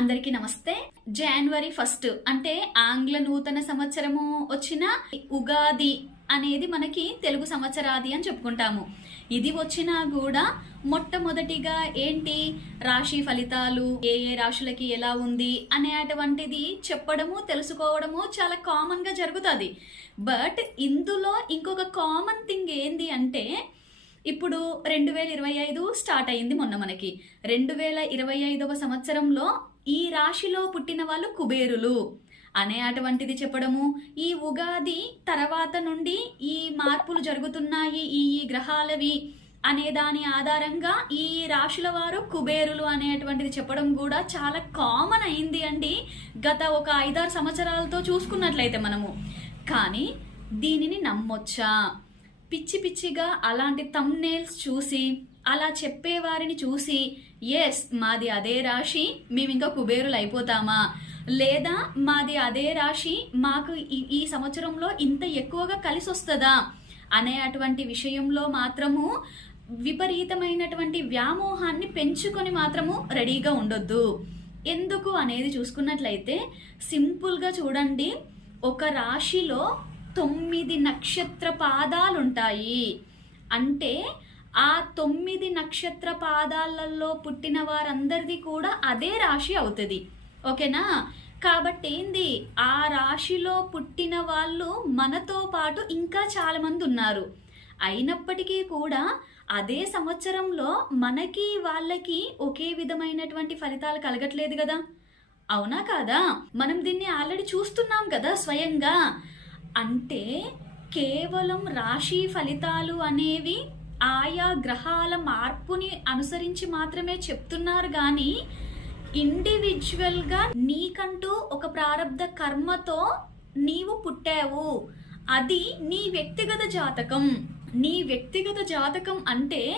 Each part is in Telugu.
అందరికీ నమస్తే. జనవరి ఫస్ట్ అంటే ఆంగ్ల నూతన సంవత్సరము వచ్చిన ఉగాది అనేది మనకి తెలుగు సంవత్సరాది అని చెప్పుకుంటాము. ఇది వచ్చినా కూడా మొట్టమొదటిగా ఏంటి? రాశి ఫలితాలు ఏ ఏ రాశులకి ఎలా ఉంది అనే అటువంటిది చెప్పడము తెలుసుకోవడము చాలా కామన్గా జరుగుతుంది. బట్ ఇందులో ఇంకొక కామన్ థింగ్ ఏంది అంటే ఇప్పుడు రెండు వేల ఇరవై ఐదు స్టార్ట్ అయింది మొన్న మనకి. రెండు వేల ఇరవై ఐదవ సంవత్సరంలో ఈ రాశిలో పుట్టిన వాళ్ళు కుబేరులు. అనే అటువంటిది చెప్పడము ఈ ఉగాది తర్వాత నుండి ఈ మార్పులు జరుగుతున్నాయి ఈ ఈ గ్రహాలవి అనే దాని ఆధారంగా ఈ రాశుల వారు కుబేరులు అనేటువంటిది చెప్పడం కూడా చాలా కామన్ అయింది అండి. గత ఒక ఐదారు సంవత్సరాలతో చూసుకున్నట్లయితే మనము. కానీ దీనిని నమ్మొచ్చా? పిచ్చి పిచ్చిగా అలాంటి తమ్నేల్స్ చూసి అలా చెప్పేవారిని చూసి ఎస్ మాది అదే రాశి మేము ఇంకా కుబేరులు అయిపోతామా లేదా మాది అదే రాశి మాకు ఈ- ఈ సంవత్సరంలో ఇంత ఎక్కువగా కలిసి వస్తుందా అనే అటువంటి విషయంలో మాత్రము విపరీతమైనటువంటి వ్యామోహాన్ని పెంచుకొని మాత్రము రెడీగా ఉండొద్దు. ఎందుకు అనేది చూసుకున్నట్లయితే సింపుల్గా చూడండి ఒక రాశిలో తొమ్మిది నక్షత్ర పాదాలుంటాయి. అంటే ఆ తొమ్మిది నక్షత్ర పాదాలలో పుట్టిన వారందరిది కూడా అదే రాశి అవుతుంది. ఓకేనా? కాబట్టి ఏంది ఆ రాశిలో పుట్టిన వాళ్ళు మనతో పాటు ఇంకా చాలామంది ఉన్నారు అయినప్పటికీ కూడా అదే సంవత్సరంలో మనకి వాళ్ళకి ఒకే విధమైనటువంటి ఫలితాలు కలగట్లేదు కదా? అవునా కాదా? మనం దీన్ని ఆల్రెడీ చూస్తున్నాం కదా స్వయంగా. అంటే కేవలం రాశి ఫలితాలు అనేవి ఆయా గ్రహాల మార్పుని అనుసరించి మాత్రమే చెప్తున్నారు కానీ ఇండివిజువల్గా నీకంటూ ఒక ప్రారంధ కర్మతో నీవు పుట్టావు. అది నీ వ్యక్తిగత జాతకం. నీ వ్యక్తిగత జాతకం అంటే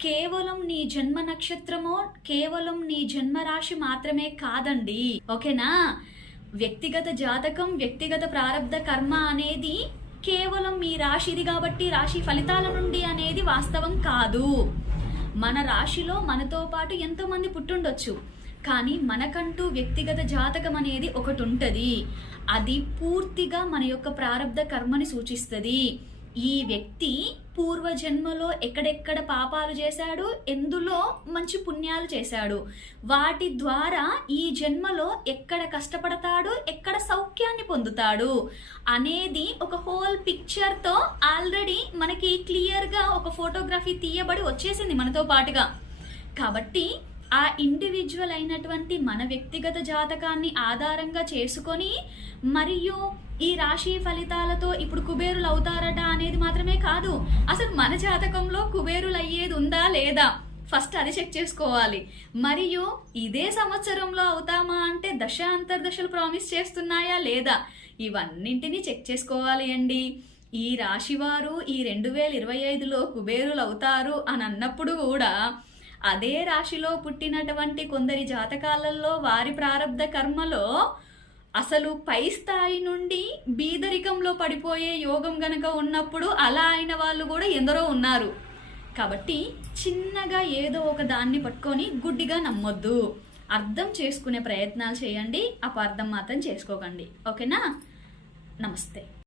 కేవలం నీ జన్మ నక్షత్రమో కేవలం నీ జన్మ రాశి మాత్రమే కాదండి. ఓకేనా? వ్యక్తిగత జాతకం వ్యక్తిగత ప్రారంధ కర్మ అనేది కేవలం మీ రాశిది కాబట్టి రాశి ఫలితాల నుండి అనేది వాస్తవం కాదు. మన రాశిలో మనతో పాటు ఎంతోమంది పుట్టుండొచ్చు. కానీ మనకంటూ వ్యక్తిగత జాతకం అనేది ఒకటి ఉంటుంది అది పూర్తిగా మన యొక్క ప్రారంధ కర్మని సూచిస్తుంది. ఈ వ్యక్తి పూర్వజన్మలో ఎక్కడెక్కడ పాపాలు చేశాడు? ఎందులో మంచి పుణ్యాలు చేశాడు? వాటి ద్వారా ఈ జన్మలో ఎక్కడ కష్టపడతాడు? ఎక్కడ సౌఖ్యాన్ని పొందుతాడు? అనేది ఒక హోల్ పిక్చర్తో ఆల్రెడీ మనకి క్లియర్గా ఒక ఫోటోగ్రఫీ తీయబడి వచ్చేసింది మనతో పాటుగా. కాబట్టి ఆ ఇండివిజువల్ అయినటువంటి మన వ్యక్తిగత జాతకాన్ని ఆధారంగా చేసుకొని మరియు ఈ రాశి ఫలితాలతో ఇప్పుడు కుబేరులు అవుతారట అనేది మాత్రమే కాదు అసలు మన జాతకంలో కుబేరులు అయ్యేది ఉందా లేదా ఫస్ట్ అది చెక్ చేసుకోవాలి. మరియు ఇదే సంవత్సరంలో అవుతామా అంటే దశ అంతర్దశలు ప్రామిస్ చేస్తున్నాయా లేదా ఇవన్నింటినీ చెక్ చేసుకోవాలి అండి. ఈ రాశివారు ఈ రెండు వేల ఇరవై ఐదులో కుబేరులు అవుతారు అని అన్నప్పుడు కూడా అదే రాశిలో పుట్టినటువంటి కొందరి జాతకాలలో వారి ప్రారంధ కర్మలో అసలు పై స్థాయి నుండి బీదరికంలో పడిపోయే యోగం గనక ఉన్నప్పుడు అలా అయిన వాళ్ళు కూడా ఎందరో ఉన్నారు. కాబట్టి చిన్నగా ఏదో ఒక దాన్ని పట్టుకొని గుడ్డిగా నమ్మొద్దు. అర్థం చేసుకునే ప్రయత్నాలు చేయండి. అపార్థం మాత్రం చేసుకోకండి. ఓకేనా? నమస్తే.